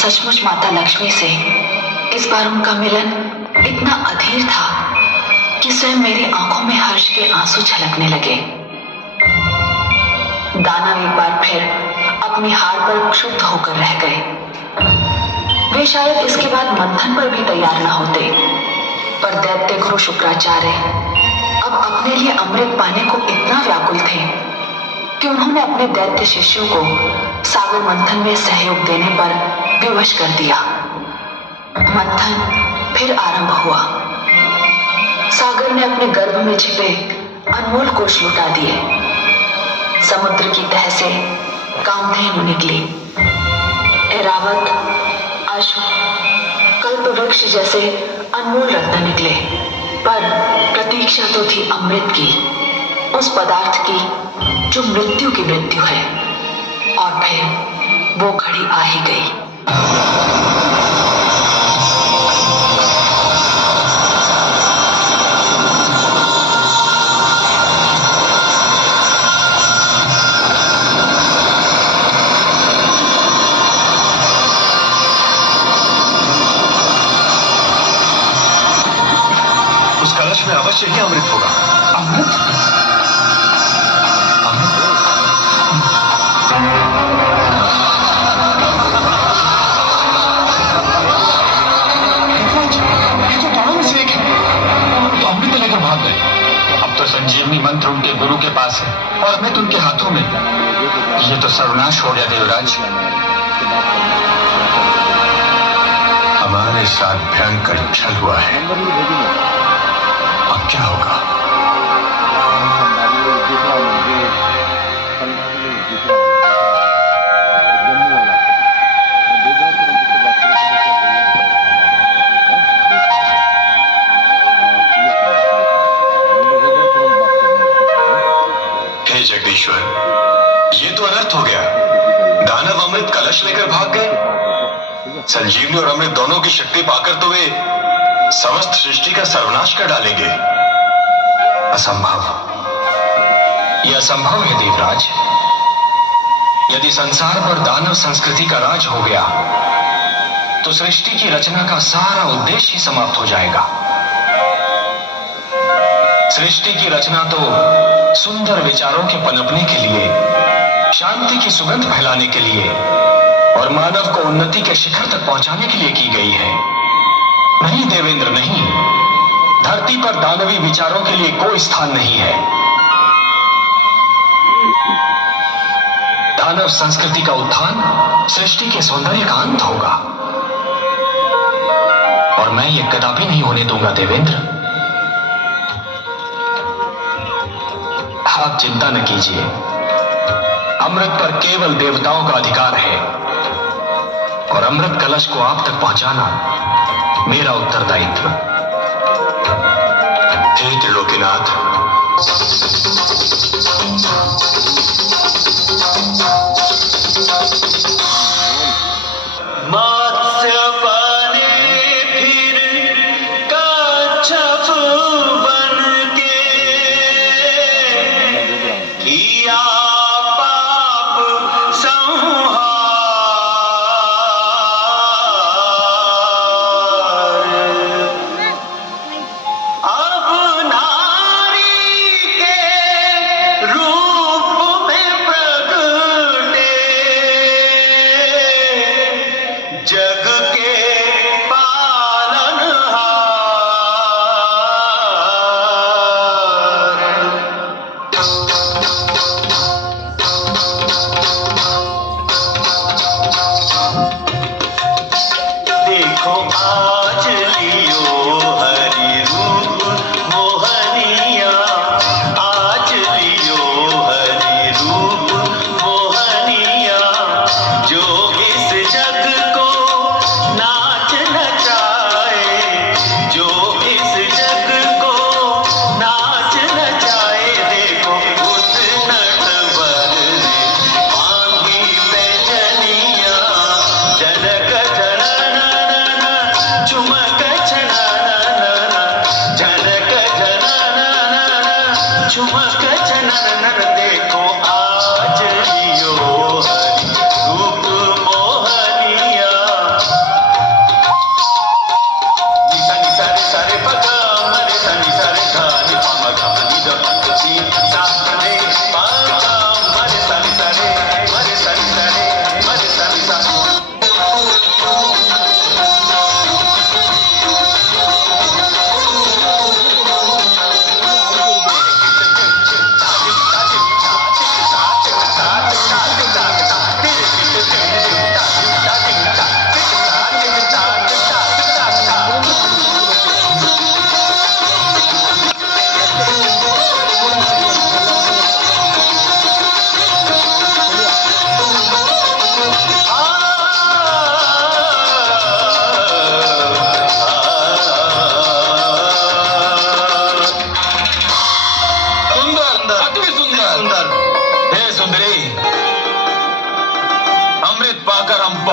सचमुच माता लक्ष्मी से इस बार उनका मिलन इतना अधीर था कि स्वयं मेरी आंखों में हर्ष के आंसू छलकने लगे। दानव एक बार फिर अपनी हार पर क्षुब्ध होकर रह गए। वे शायद इसके बाद मंथन पर भी तैयार न होते, पर दैत्य गुरु शुक्राचार्य अब अपने लिए अमृत पाने को इतना व्याकुल थे कि उन्होंने अपने दैत्य शिष्यों को सागर मंथन में सहयोग देने पर विवश कर दिया। मंथन फिर आरंभ हुआ। सागर ने अपने गर्भ में छिपे अनमोल कोष लुटा दिए। समुद्र की तह से कामधेनु निकली। ऐरावत, अश्व, कल्प वृक्ष जैसे अनमोल रत्न निकले, पर प्रतीक्षा तो थी अमृत की, उस पदार्थ की जो मृत्यु की मृत्यु है। और फिर वो घड़ी आ ही गई। उस कलश में अवश्य ही अमृत होगा। अमृत? संजीवनी मंत्र उनके गुरु के पास है और अमृत उनके हाथों में। ये तो सर्वनाश हो गया देवराज। हमारे साथ भयंकर छल हुआ है, अब क्या होगा? जगदीश्वर, ये तो अनर्थ हो गया। दानव अमृत कलश लेकर भाग गए। संजीवनी और अमृत दोनों की शक्ति पाकर तो वे समस्त सृष्टि का सर्वनाश कर डालेंगे। असंभव। यह असंभव है देवराज। यदि संसार पर दानव संस्कृति का राज हो गया तो सृष्टि की रचना का सारा उद्देश्य ही समाप्त हो जाएगा। सृष्टि की रचना तो सुंदर विचारों के पनपने के लिए, शांति की सुगंध फैलाने के लिए और मानव को उन्नति के शिखर तक पहुंचाने के लिए की गई है। नहीं देवेंद्र, नहीं। धरती पर दानवी विचारों के लिए कोई स्थान नहीं है। दानव संस्कृति का उत्थान सृष्टि के सौंदर्य का अंत होगा और मैं ये कदापि नहीं होने दूंगा देवेंद्र। आप चिंता न कीजिए, अमृत पर केवल देवताओं का अधिकार है और अमृत कलश को आप तक पहुंचाना मेरा उत्तरदायित्व। हे त्रिलोकीनाथ,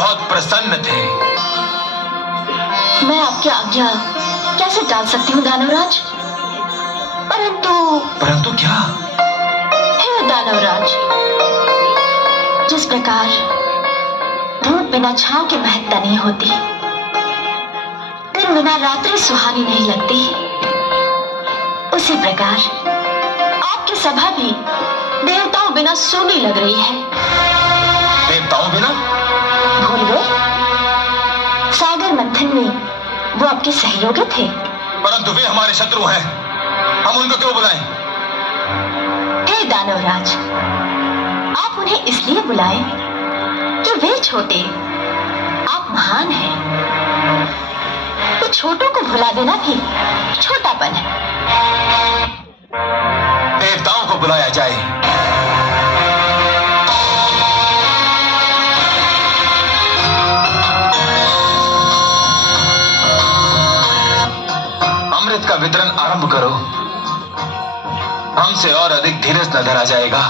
बहुत प्रसन्न थे। मैं आपकी आज्ञा कैसे टाल सकती हूँ दानवराज? परंतु क्या? हे दानवराज, जिस प्रकार धूप बिना छांव के महकता नहीं होती, दिन बिना रात्रि सुहानी नहीं लगती, उसी प्रकार आपकी सभा भी देवताओं बिना सूनी लग रही है। देवताओं बिना? भूल गए? सागर मंथन में वो आपके सहयोगी थे। परंतु वे हमारे शत्रु हैं, हम उनको क्यों बुलाएं? हे दानवराज, आप उन्हें इसलिए बुलाएं कि वे छोटे, आप महान हैं। तो छोटों को भुला देना भी छोटापन है। देवताओं को बुलाया जाए। अमृत का वितरण आरंभ करो, हमसे और अधिक धीरज न धरा जाएगा।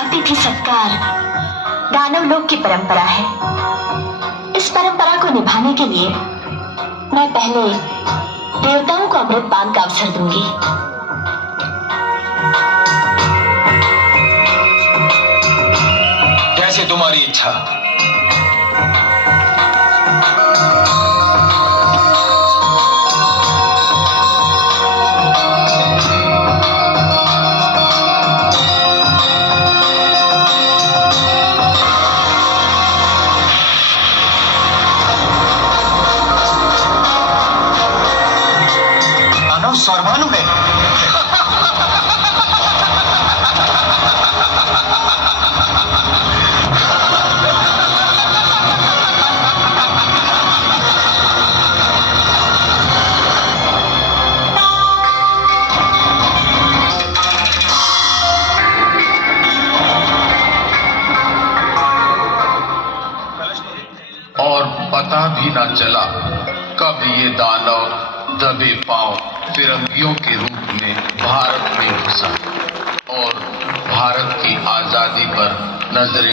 अतिथि सत्कार दानव लोक की परंपरा है। इस परंपरा को निभाने के लिए मैं पहले देवताओं को अमृत पान का अवसर दूंगी। जैसे तुम्हारी इच्छा। सर्वानु है। और पता भी ना चला कब ये दानव दबे पांव फिरंगियों के रूप में भारत में घुसा और भारत की आजादी पर नजरें